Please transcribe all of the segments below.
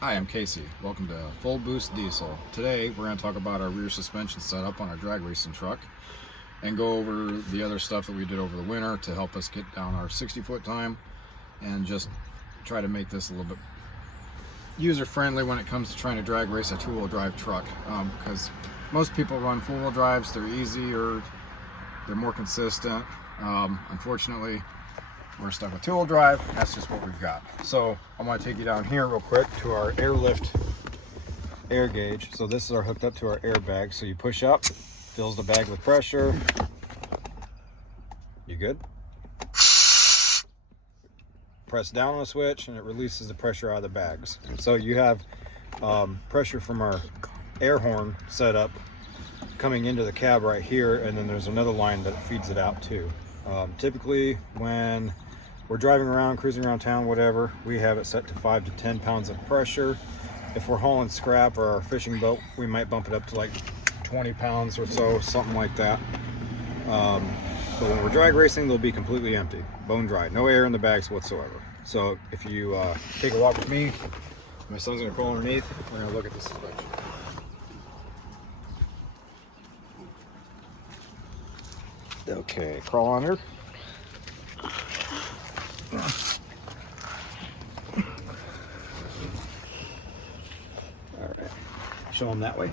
Hi, I'm Casey. Welcome to Full Boost Diesel. Today we're going to talk about our rear suspension setup on our drag racing truck and go over the other stuff that we did over the winter to help us get down our 60-foot time and just try to make this a little bit user-friendly when it comes to trying to drag race a two-wheel drive truck, because most people run four-wheel drives. They're easier, they're more consistent. Unfortunately, we're stuck with two-wheel drive. That's just what we've got. So I want to take you down here real quick to our airlift air gauge. So this is our hooked up to our airbag. So you push up, fills the bag with pressure. You good? Press down on the switch and it releases the pressure out of the bags. So you have pressure from our air horn set up coming into the cab right here, and then there's another line that feeds it out too. Typically when we're driving around, cruising around town, whatever, we have it set to 5 to 10 pounds of pressure. If we're hauling scrap or our fishing boat, we might bump it up to like 20 pounds or so, something like that. But when we're drag racing, they'll be completely empty, bone dry, no air in the bags whatsoever. So if you take a walk with me, my son's gonna crawl underneath, we're gonna look at the suspension. Okay, crawl under. All right, show them that way.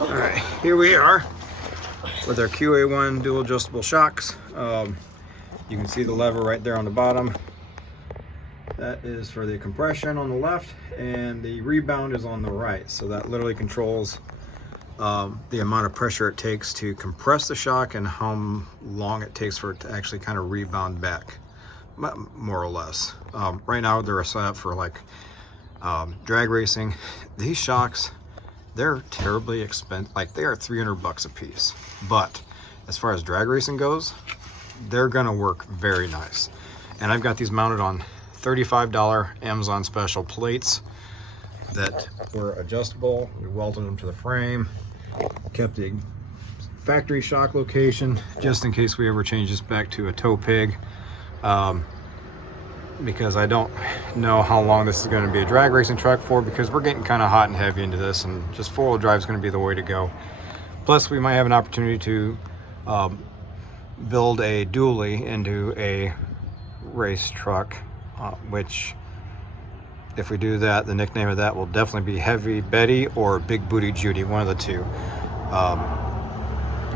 All right, here we are with our QA1 dual adjustable shocks. You can see the lever right there on the bottom. That is for the compression on the left, and the rebound is on the right. So that literally controls the amount of pressure it takes to compress the shock and how long it takes for it to actually kind of rebound back, more or less. Right now they're set up for like drag racing. These shocks, they're terribly expensive. Like, they are $300 a piece, but as far as drag racing goes, they're gonna work very nice. And I've got these mounted on $35 Amazon special plates that were adjustable. We welded them to the frame, kept the factory shock location just in case we ever change this back to a tow pig, because I don't know how long this is going to be a drag racing truck for, because we're getting kind of hot and heavy into this, and just four-wheel drive is going to be the way to go. Plus we might have an opportunity to build a dually into a race truck, which, if we do that, the nickname of that will definitely be Heavy Betty or Big Booty Judy, one of the two.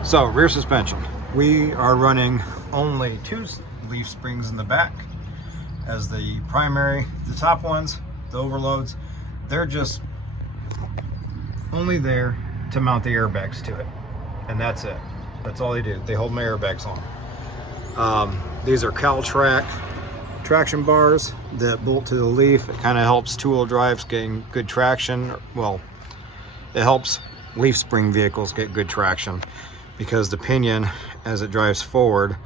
So rear suspension, we are running only 2 leaf springs in the back as the primary. The top ones, the overloads, they're just only there to mount the airbags to it, and that's it. That's all they do. They hold my airbags on. These are caltracs traction bars that bolt to the leaf. It kind of helps two-wheel drives getting good traction. Well, it helps leaf spring vehicles get good traction, because the pinion, as it drives forward,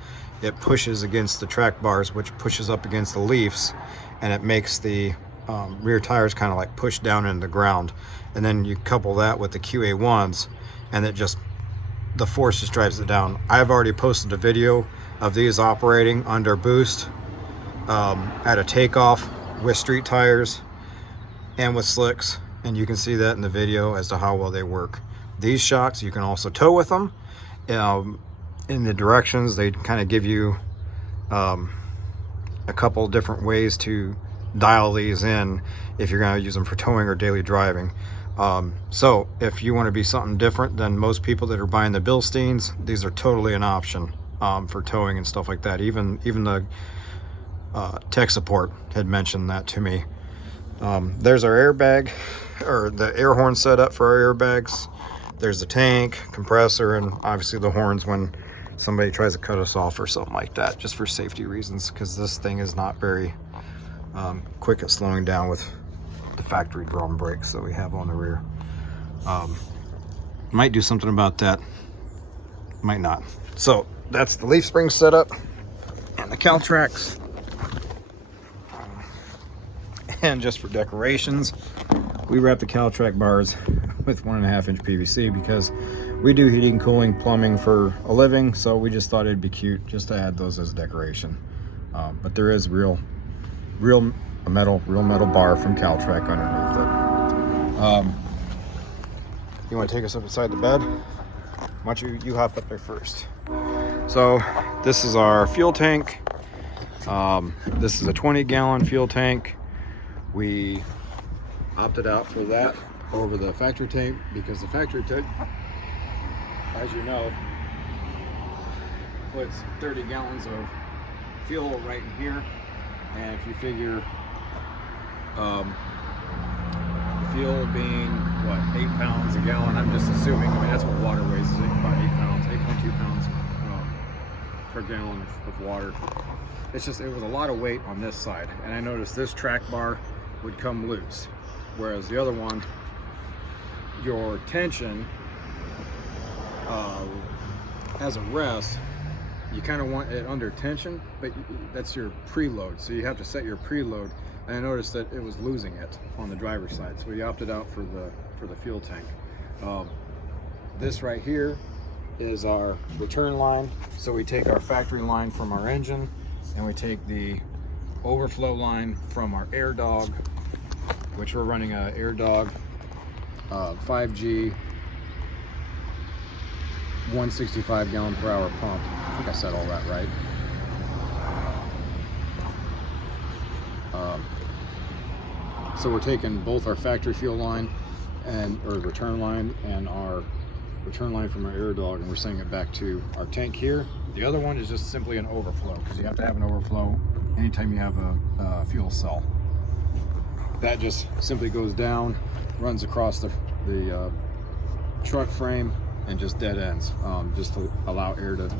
it pushes against the track bars, which pushes up against the leaves, and it makes the rear tires kind of like push down into the ground. And then you couple that with the QA1s, and it just, the force just drives it down. I've already posted a video of these operating under boost at a takeoff with street tires and with slicks, and you can see that in the video as to how well they work. These shocks you can also tow with them. In the directions, they kind of give you a couple different ways to dial these in if you're going to use them for towing or daily driving. So if you want to be something different than most people that are buying the Bilsteins, these are totally an option for towing and stuff like that. Even the tech support had mentioned that to me. There's our airbag, or the air horn setup for our airbags. There's the tank, compressor, and obviously the horns when somebody tries to cut us off or something like that, just for safety reasons, because this thing is not very quick at slowing down with the factory drum brakes that we have on the rear. Might do something about that, might not. So that's the leaf spring setup and the caltracs. And just for decorations, we wrap the caltrac bars with 1.5 inch PVC because we do heating, cooling, plumbing for a living, so we just thought it'd be cute just to add those as decoration. But there is real real metal bar from Caltrac underneath it. You want to take us up inside the bed? Why don't you hop up there first? So this is our fuel tank. This is a 20-gallon fuel tank. We opted out for that over the factory tank because the factory tank, as you know, puts 30 gallons of fuel right in here. And if you figure fuel being what, 8 pounds a gallon, I'm just assuming, I mean that's what water weighs, is about 8 pounds, 8.2 pounds per gallon of water. It's just, it was a lot of weight on this side, and I noticed this track bar would come loose, whereas the other one, your tension as a rest, you kind of want it under tension, but that's your preload, so you have to set your preload. And I noticed that it was losing it on the driver's side, so we opted out for the fuel tank. This right here is our return line. So we take our factory line from our engine, and we take the overflow line from our air dog, which we're running a air dog 5G 165 gallon per hour pump. I think I said all that right. So we're taking both our factory fuel line or return line and our return line from our air dog, and we're sending it back to our tank here. The other one is just simply an overflow, because you have to have an overflow anytime you have a fuel cell. That just simply goes down, runs across the truck frame, and just dead ends, just to allow air to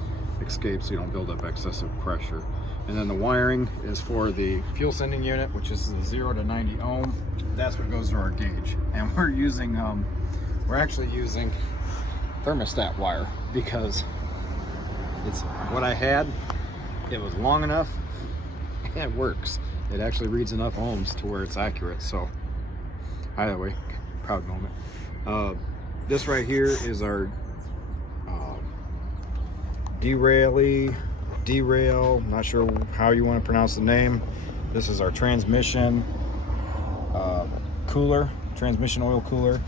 escape so you don't build up excessive pressure. And then the wiring is for the fuel sending unit, which is the 0 to 90 ohm. That's what goes to our gauge. And we're actually using thermostat wire, because it's what I had. It was long enough and it works. It actually reads enough ohms to where it's accurate. So either way, proud moment. This right here is our derail, not sure how you want to pronounce the name. This is our transmission cooler, transmission oil cooler.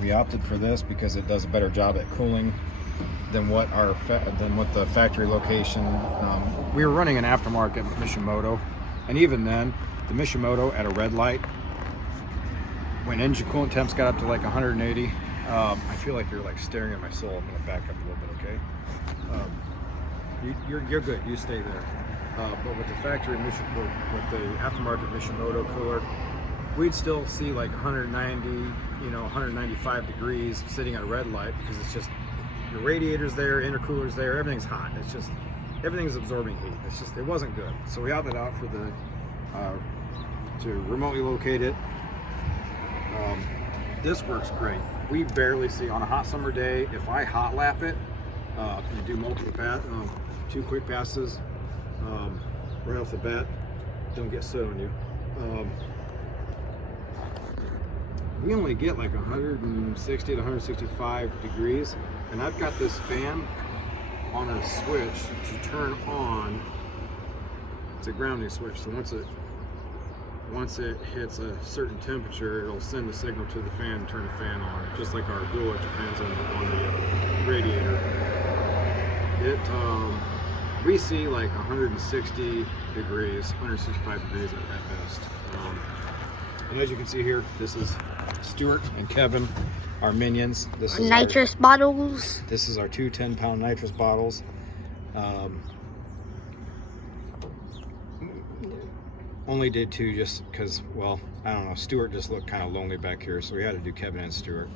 We opted for this because it does a better job at cooling than what the factory location. We were running an aftermarket Mishimoto, and even then, the Mishimoto at a red light, when engine coolant temps got up to like 180, I feel like you're like staring at my soul. I'm gonna back up a little bit, okay? You're good. You stay there. But with the factory with the aftermarket Mishimoto cooler, we'd still see like 190, 195 degrees sitting at a red light, because it's just your radiator's there, intercooler's there, everything's hot. It's just everything's absorbing heat. It wasn't good. So we opted out for to remotely locate it. This works great. We barely see on a hot summer day. If I hot lap it, and do multiple 2 quick passes right off the bat, don't get soot on you. We only get like 160 to 165 degrees, and I've got this fan on a switch to turn on. It's a grounding switch, so once it hits a certain temperature, it'll send the signal to the fan and turn the fan on, just like our dual electric fans on the radiator. We see like 160 degrees, 165 degrees at best. And as you can see here, this is Stuart and Kevin, our minions. This is nitrous bottles. This is our 2 10-pound nitrous bottles. Only did 2 just because, well, I don't know, Stuart just looked kind of lonely back here, so we had to do Kevin and Stuart.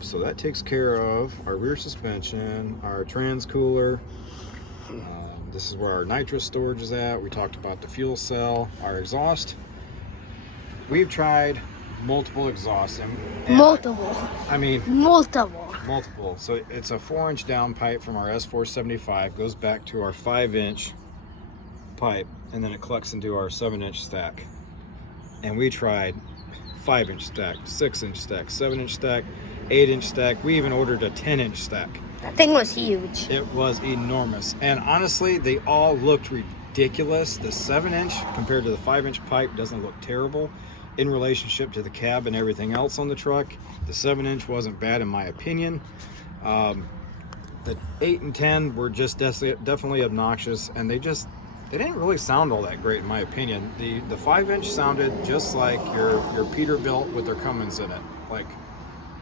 So that takes care of our rear suspension, our trans cooler. This is where our nitrous storage is at. We talked about the fuel cell, our exhaust. We've tried multiple exhausts. Multiple. So it's a 4-inch down pipe from our S475, goes back to our 5-inch pipe, and then it collects into our 7-inch stack. And we tried 5-inch stack, 6-inch stack, 7-inch stack, 8-inch stack. We even ordered a 10-inch stack. That thing was huge. It was enormous, and honestly, they all looked ridiculous. The 7-inch compared to the 5-inch pipe doesn't look terrible in relationship to the cab and everything else on the truck. The 7-inch wasn't bad in my opinion. The 8 and 10 were just definitely obnoxious, and they didn't really sound all that great in my opinion. The 5-inch sounded just like your Peterbilt with their Cummins in it, like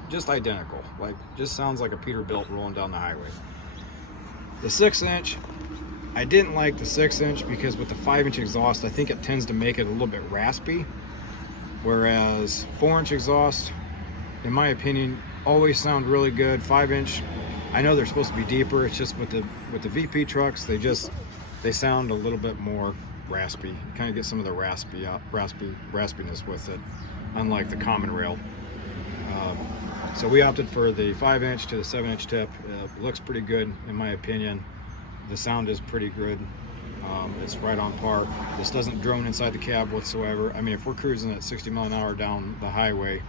just identical, like just sounds like a Peterbilt rolling down the highway. The 6-inch, I didn't like the 6-inch because with the 5-inch exhaust, I think it tends to make it a little bit raspy, whereas 4-inch exhaust, in my opinion, always sound really good. 5-inch, I know they're supposed to be deeper. It's just with the VP trucks, they sound a little bit more raspy. You kind of get some of the raspiness with it, unlike the common rail. So we opted for the 5-inch to the 7-inch tip. It looks pretty good in my opinion. The sound is pretty good. It's right on par. This doesn't drone inside the cab whatsoever. I mean, if we're cruising at 60 miles an hour down the highway,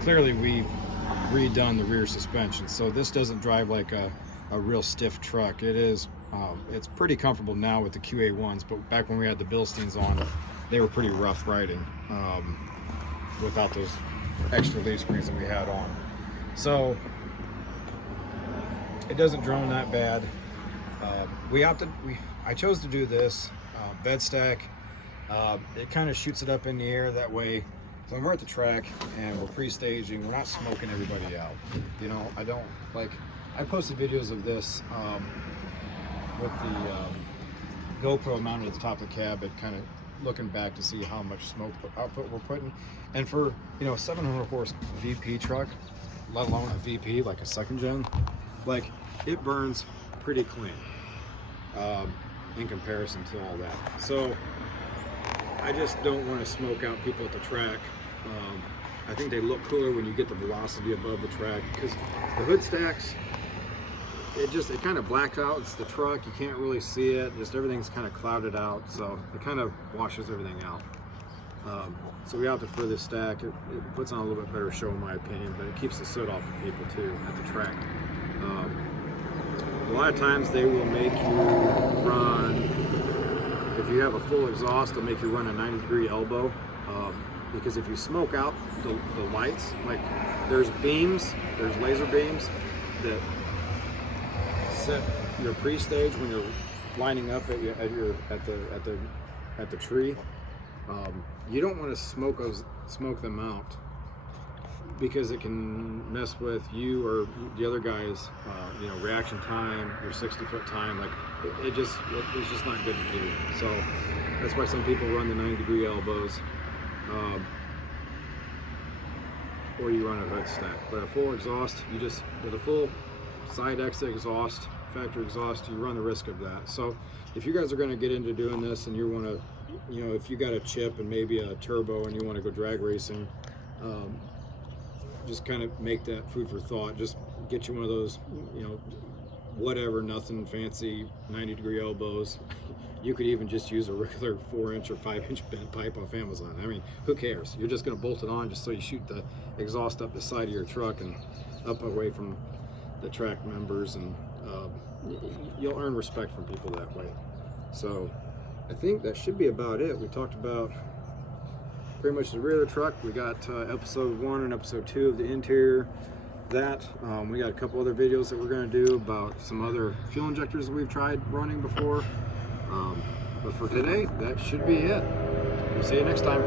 clearly we redone the rear suspension, so this doesn't drive like a real stiff truck. It's pretty comfortable now with the QA1s, but back when we had the Bilsteins on, they were pretty rough riding without those extra leaf springs that we had on. So it doesn't drone that bad. I chose to do this bed stack. It kind of shoots it up in the air that way. When we're at the track and we're pre-staging, we're not smoking everybody out. You know, I posted videos of this with the GoPro mounted at the top of the cab, and kind of looking back to see how much smoke output we're putting. And for, you know, a 700 horse VP truck, let alone a VP like a 2nd gen, like it burns pretty clean in comparison to all that. So I just don't want to smoke out people at the track. I think they look cooler when you get the velocity above the track, because the hood stacks, it kind of blacks out. It's the truck, you can't really see it, just everything's kind of clouded out, so it kind of washes everything out. So we opted for this stack. It puts on a little bit better show in my opinion, but it keeps the soot off of people too at the track. A lot of times they will make you run, if you have a full exhaust, they'll make you run a 90-degree elbow, because if you smoke out the lights, like there's laser beams that set your pre-stage when you're lining up at the tree. You don't want to smoke them out, because it can mess with you or the other guys, reaction time, your 60-foot time. Like it's just not good to do. So that's why some people run the 90-degree elbows, or you run a hood stack. But a full exhaust, with a full side exit exhaust, factory exhaust, you run the risk of that. So if you guys are going to get into doing this and you want to, if you got a chip and maybe a turbo and you want to go drag racing, just kind of make that food for thought. Just get you one of those, whatever, nothing fancy 90-degree elbows. You could even just use a regular 4-inch or 5-inch bent pipe off Amazon. I mean, who cares? You're just going to bolt it on just so you shoot the exhaust up the side of your truck and up away from the track members, and you'll earn respect from people that way. So I think that should be about it. We talked about pretty much the rear of the truck. We got episode 1 and episode 2 of the interior. We got a couple other videos that we're going to do about some other fuel injectors that we've tried running before. But for today, that should be it. We'll see you next time.